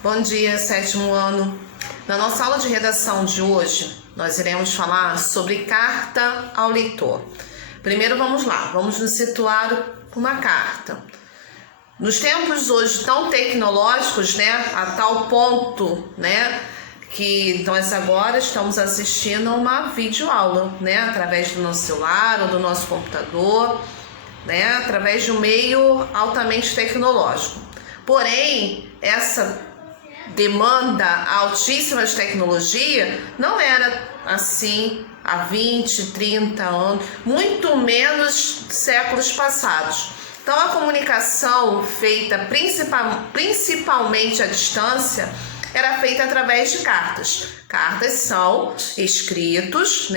Bom dia, sétimo ano. Na nossa aula de redação de hoje, nós iremos falar sobre carta ao leitor. Primeiro vamos lá, vamos nos situar com uma carta. Nos tempos hoje tão tecnológicos, a tal ponto, que nós agora estamos assistindo a uma videoaula, através do nosso celular ou do nosso computador, através de um meio altamente tecnológico. Porém, essa demanda altíssima de tecnologia não era assim há 20, 30 anos, muito menos séculos passados. Então, a comunicação feita principalmente à distância era feita através de cartas. Cartas são escritos,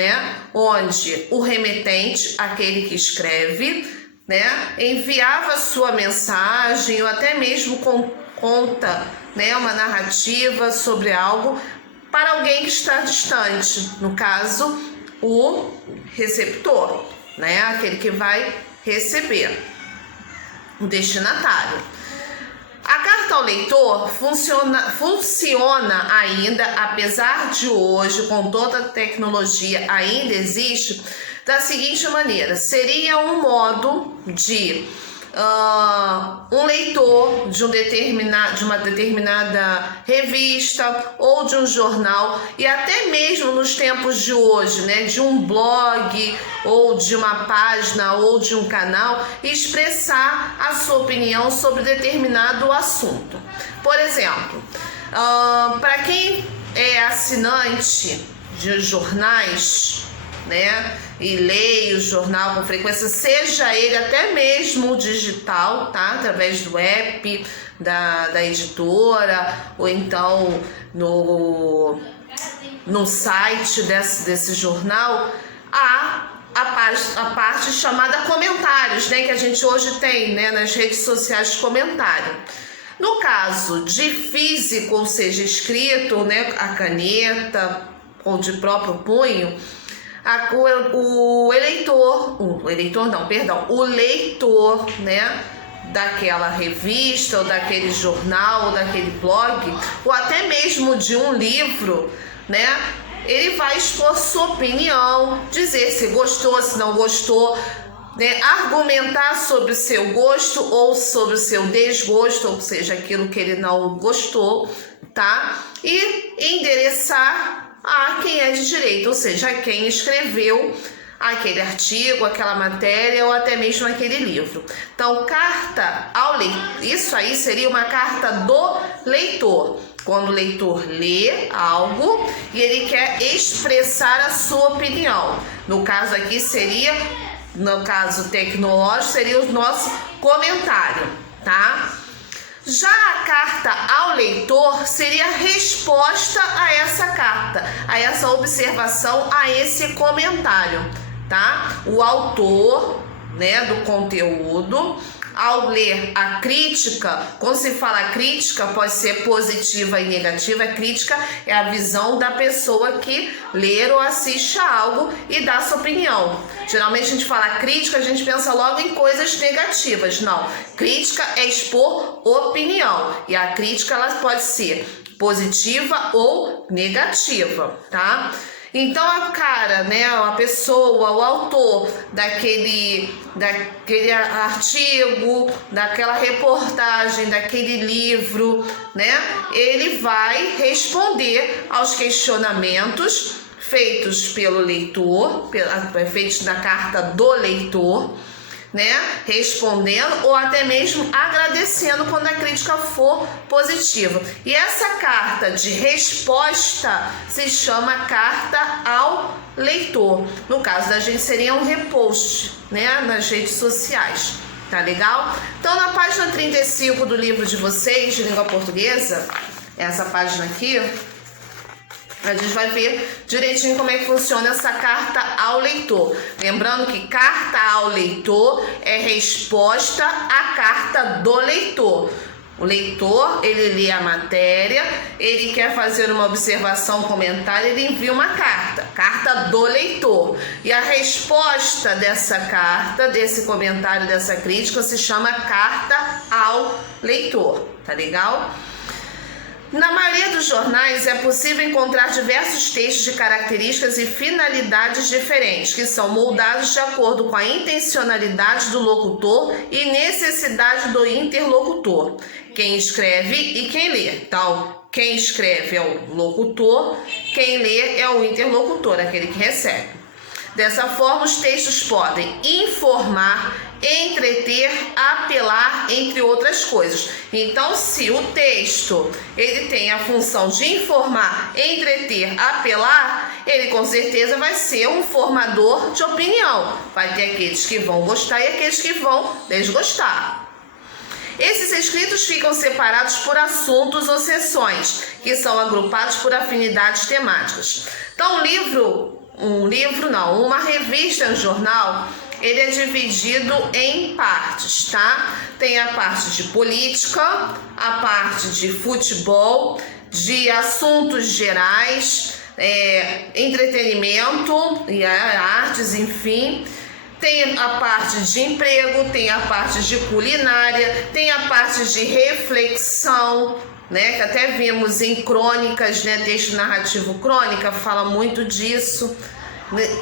onde o remetente, aquele que escreve, enviava sua mensagem ou até mesmo conta, uma narrativa sobre algo para alguém que está distante, no caso, o receptor, aquele que vai receber, o destinatário. A carta ao leitor funciona ainda, apesar de hoje, com toda a tecnologia, ainda existe, da seguinte maneira: seria um modo de um leitor de uma determinada revista ou de um jornal, e até mesmo nos tempos de hoje, de um blog ou de uma página ou de um canal, expressar a sua opinião sobre determinado assunto. Por exemplo, para quem é assinante de jornais, e leia o jornal com frequência, seja ele até mesmo digital, através do app da editora, ou então no site desse jornal, há a parte chamada comentários, que a gente hoje tem, nas redes sociais de comentário. No caso de físico, ou seja, escrito, a caneta ou de próprio punho, o leitor, daquela revista, ou daquele jornal, ou daquele blog, ou até mesmo de um livro, ele vai expor sua opinião, dizer se gostou, se não gostou, argumentar sobre o seu gosto ou sobre o seu desgosto, ou seja, aquilo que ele não gostou, e endereçar a quem é de direito, ou seja, a quem escreveu aquele artigo, aquela matéria ou até mesmo aquele livro. Então, carta ao leitor, isso aí seria uma carta do leitor, quando o leitor lê algo e ele quer expressar a sua opinião. No caso aqui seria, no caso tecnológico, seria o nosso comentário, Já a carta ao leitor seria a resposta a essa carta, a essa observação, a esse comentário, O autor, do conteúdo, ao ler a crítica, quando se fala crítica, pode ser positiva e negativa. A crítica é a visão da pessoa que lê ou assiste a algo e dá sua opinião. Geralmente a gente fala crítica, a gente pensa logo em coisas negativas. Não, crítica é expor opinião, e a crítica ela pode ser positiva ou negativa, Então a pessoa, o autor daquele artigo, daquela reportagem, daquele livro, ele vai responder aos questionamentos feitos pelo leitor, feitos na carta do leitor, respondendo ou até mesmo agradecendo quando a crítica for positiva. E essa carta de resposta se chama carta ao leitor. No caso da gente seria um repost, nas redes sociais. Tá legal? Então, na página 35 do livro de vocês, de língua portuguesa, essa página aqui, a gente vai ver direitinho como é que funciona essa carta ao leitor. Lembrando que carta ao leitor é resposta à carta do leitor. O leitor, ele lê a matéria, ele quer fazer uma observação, um comentário, ele envia uma carta, carta do leitor. E a resposta dessa carta, desse comentário, dessa crítica, se chama carta ao leitor, tá legal? Na maioria dos jornais é possível encontrar diversos textos de características e finalidades diferentes, que são moldados de acordo com a intencionalidade do locutor e necessidade do interlocutor, quem escreve e quem lê. Então, quem escreve é o locutor, quem lê é o interlocutor, aquele que recebe. Dessa forma, os textos podem informar, entreter, apelar, entre outras coisas. Então, se o texto ele tem a função de informar, entreter, apelar, ele com certeza vai ser um formador de opinião. Vai ter aqueles que vão gostar e aqueles que vão desgostar. Esses escritos ficam separados por assuntos ou seções, que são agrupados por afinidades temáticas. Então, uma revista, um jornal, ele é dividido em partes, tá? Tem a parte de política, a parte de futebol, de assuntos gerais, entretenimento e artes, enfim. Tem a parte de emprego, tem a parte de culinária, tem a parte de reflexão, né? Que até vimos em crônicas, né? Texto narrativo crônica fala muito disso.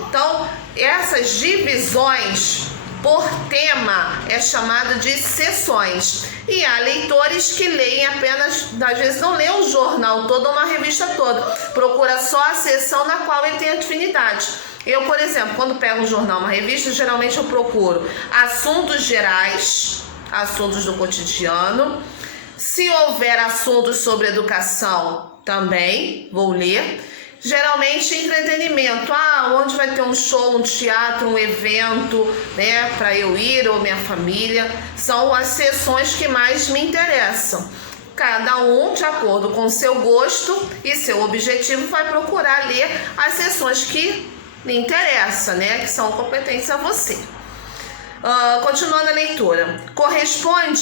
Então, essas divisões por tema é chamada de seções. E há leitores que leem apenas, às vezes não lê um jornal todo ou uma revista toda, procura só a seção na qual ele tem afinidade. Eu, por exemplo, quando pego um jornal, uma revista, geralmente eu procuro assuntos gerais, assuntos do cotidiano. Se houver assuntos sobre educação, também vou ler. Geralmente entretenimento, onde vai ter um show, um teatro, um evento, né, para eu ir ou minha família, são as seções que mais me interessam. Cada um, de acordo com seu gosto e seu objetivo, vai procurar ler as seções que lhe interessam, né, que são competentes a você. Continuando a leitura,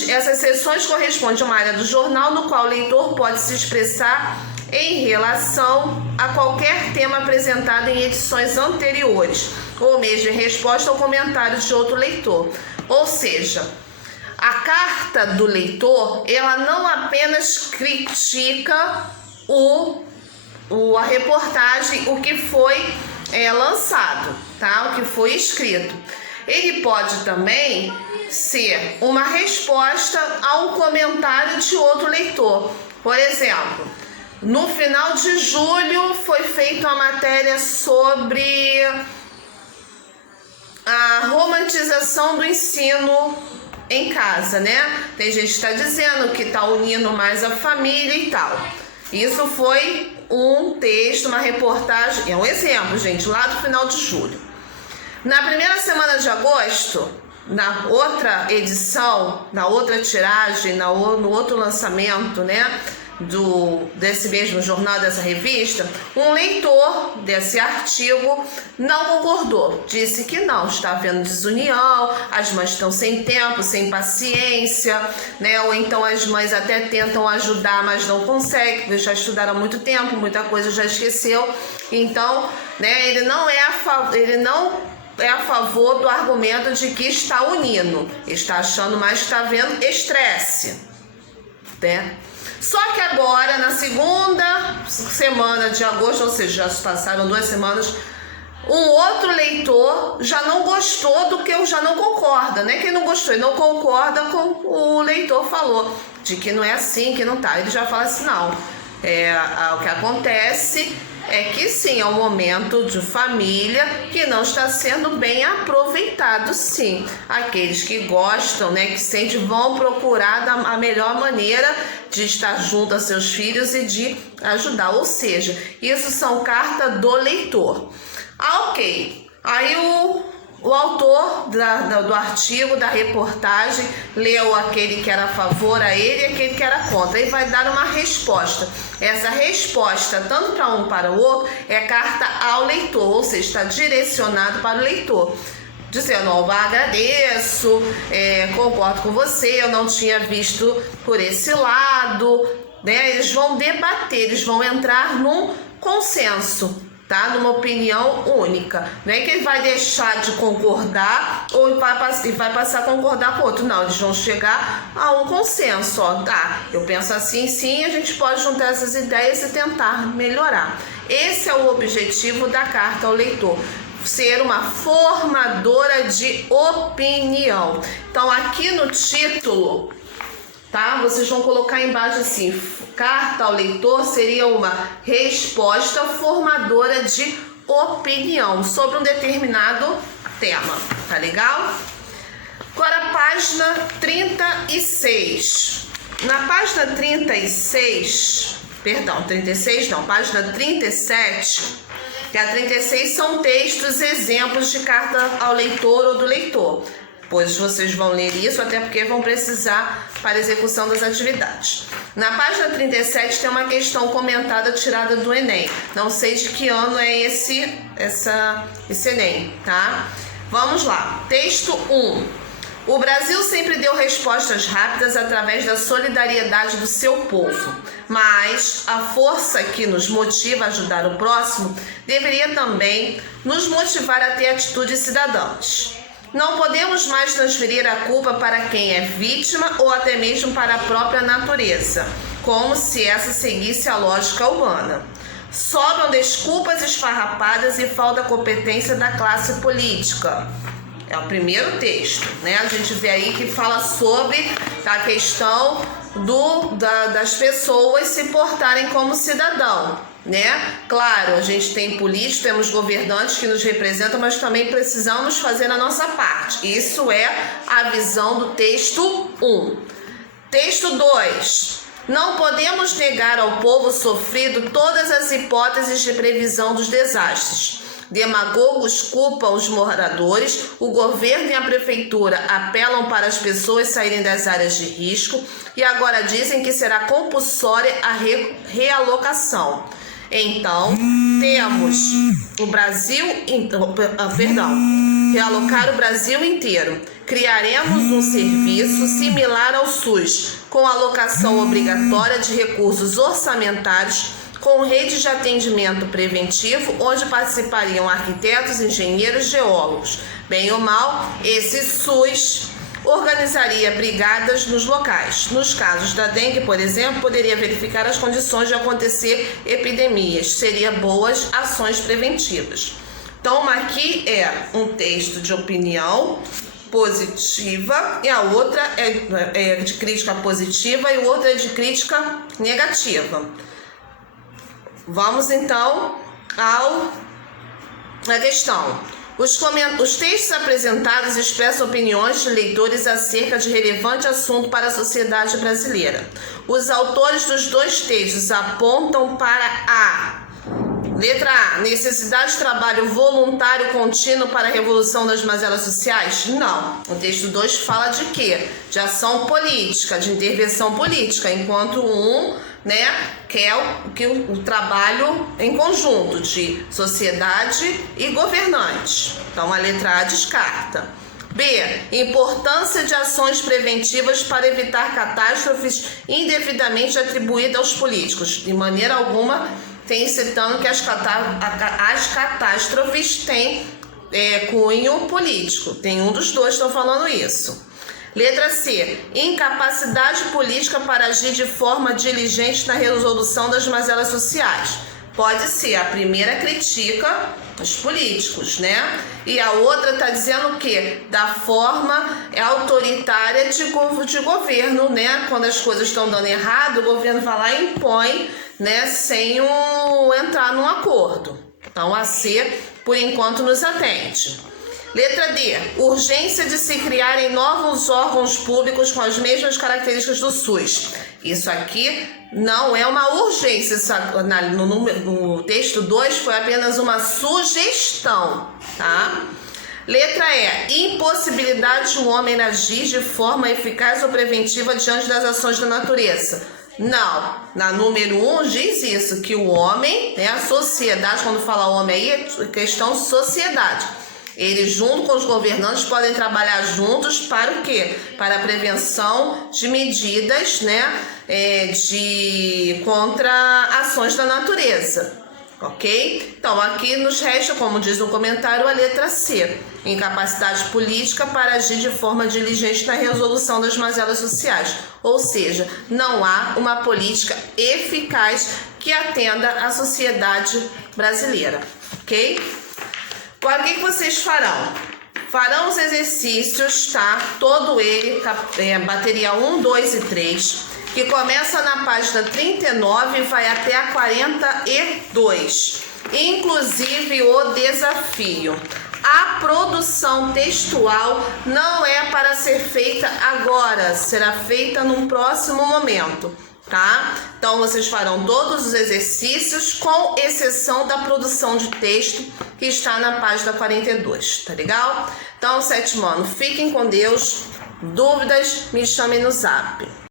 essas seções correspondem a uma área do jornal no qual o leitor pode se expressar em relação a qualquer tema apresentado em edições anteriores, ou mesmo em resposta ao comentário de outro leitor. Ou seja, a carta do leitor, ela não apenas critica a reportagem, o que foi lançado, tá? O que foi escrito. Ele pode também ser uma resposta a um comentário de outro leitor. Por exemplo, no final de julho foi feita uma matéria sobre a romantização do ensino em casa, né? Tem gente que está dizendo que está unindo mais a família e tal. Isso foi um texto, uma reportagem, é um exemplo, gente, lá do final de julho. Na primeira semana de agosto, na outra edição, na outra tiragem, no outro lançamento, né, desse mesmo jornal, dessa revista, um leitor desse artigo não concordou, disse que não, está havendo desunião, as mães estão sem tempo, sem paciência, né? Ou então as mães até tentam ajudar, mas não conseguem, porque já estudaram há muito tempo, muita coisa já esqueceu. Então, né, ele não é a favor do argumento de que está unindo, está achando mais que está havendo estresse, né? Só que agora, na segunda semana de agosto, ou seja, já se passaram 2 semanas, um outro leitor já não gostou do que eu já não concorda, né? Quem não gostou e não concorda com o leitor falou, de que não é assim, que não tá. Ele já fala assim, não, o que acontece é que sim, é um momento de família que não está sendo bem aproveitado, sim. Aqueles que gostam, né, que sentem, vão procurar a melhor maneira de estar junto a seus filhos e de ajudar. Ou seja, isso são cartas do leitor. Ok. Aí o autor do artigo, da reportagem, leu aquele que era a favor a ele e aquele que era contra. E vai dar uma resposta. Essa resposta, tanto para um para o outro, é carta ao leitor, ou seja, está direcionado para o leitor. Dizendo, agradeço, concordo com você, eu não tinha visto por esse lado, né? Eles vão debater, eles vão entrar num consenso. tá? Numa opinião única. Não é que ele vai deixar de concordar ou vai passar a concordar com outro. Não, eles vão chegar a um consenso. Ó, tá, eu penso assim, sim, a gente pode juntar essas ideias e tentar melhorar. Esse é o objetivo da carta ao leitor. Ser uma formadora de opinião. Então, aqui no título, tá? Vocês vão colocar embaixo assim: carta ao leitor seria uma resposta formadora de opinião sobre um determinado tema. Tá legal? Agora, página 36. Na página 36, perdão, 36 não, página 37. Que a 36 são textos, exemplos de carta ao leitor ou do leitor, pois vocês vão ler isso, até porque vão precisar para a execução das atividades. Na página 37 tem uma questão comentada tirada do Enem. Não sei de que ano é esse Enem, tá? Vamos lá. Texto 1. O Brasil sempre deu respostas rápidas através da solidariedade do seu povo, mas a força que nos motiva a ajudar o próximo deveria também nos motivar a ter atitudes cidadãs. Não podemos mais transferir a culpa para quem é vítima ou até mesmo para a própria natureza, como se essa seguisse a lógica humana. Sobram desculpas esfarrapadas e falta competência da classe política. É o primeiro texto, né? A gente vê aí que fala sobre a questão das pessoas se portarem como cidadão, né? Claro, a gente tem políticos, temos governantes que nos representam, mas também precisamos fazer a nossa parte. Isso é a visão do texto 1. Texto 2. Não podemos negar ao povo sofrido todas as hipóteses de previsão dos desastres. Demagogos culpam os moradores, o governo e a prefeitura apelam para as pessoas saírem das áreas de risco e agora dizem que será compulsória a realocação. Então, temos o Brasil, realocar o Brasil inteiro. Criaremos um serviço similar ao SUS, com alocação obrigatória de recursos orçamentários, com rede de atendimento preventivo, onde participariam arquitetos, engenheiros, geólogos. Bem ou mal, esse SUS organizaria brigadas nos locais. Nos casos da dengue, por exemplo, poderia verificar as condições de acontecer epidemias. Seria boas ações preventivas. Então, aqui é um texto de opinião positiva e a outra é de crítica positiva e o outro é de crítica negativa. Vamos então à questão. Os textos apresentados expressam opiniões de leitores acerca de relevante assunto para a sociedade brasileira. Os autores dos dois textos apontam para a letra A, necessidade de trabalho voluntário contínuo para a revolução das mazelas sociais? Não. O texto 2 fala de quê? De ação política, de intervenção política, enquanto quer o trabalho em conjunto de sociedade e governante. Então, a letra A descarta. B. Importância de ações preventivas para evitar catástrofes indevidamente atribuídas aos políticos. De maneira alguma, tem citando que as catástrofes têm cunho político. Tem um dos dois que estão falando isso. Letra C. Incapacidade política para agir de forma diligente na resolução das mazelas sociais. Pode ser. A primeira critica os políticos, né? E a outra está dizendo o quê? Da forma autoritária de governo, né? Quando as coisas estão dando errado, o governo vai lá e impõe, né? Sem entrar num acordo. Então, a C, por enquanto, nos atende. Letra D. Urgência de se criarem novos órgãos públicos com as mesmas características do SUS. Isso aqui não é uma urgência. Isso, no texto 2 foi apenas uma sugestão, tá? Letra E. Impossibilidade de um homem agir de forma eficaz ou preventiva diante das ações da natureza. Não. Na número 1 diz isso, que o homem, né, a sociedade, quando fala homem aí, é questão de sociedade. Eles, junto com os governantes, podem trabalhar juntos para o quê? Para a prevenção de medidas, né, contra ações da natureza. ok? Então, aqui nos resta, como diz no comentário, a letra C. Incapacidade política para agir de forma diligente na resolução das mazelas sociais. Ou seja, não há uma política eficaz que atenda à sociedade brasileira, ok? Agora, o que vocês farão? Farão os exercícios, tá? Todo ele, bateria 1, 2 e 3, que começa na página 39 e vai até a 42. Inclusive o desafio. A produção textual não é para ser feita agora, será feita num próximo momento, tá? Então, vocês farão todos os exercícios, com exceção da produção de texto, que está na página 42, tá legal? Então, sétimo ano, fiquem com Deus. Dúvidas, me chamem no zap.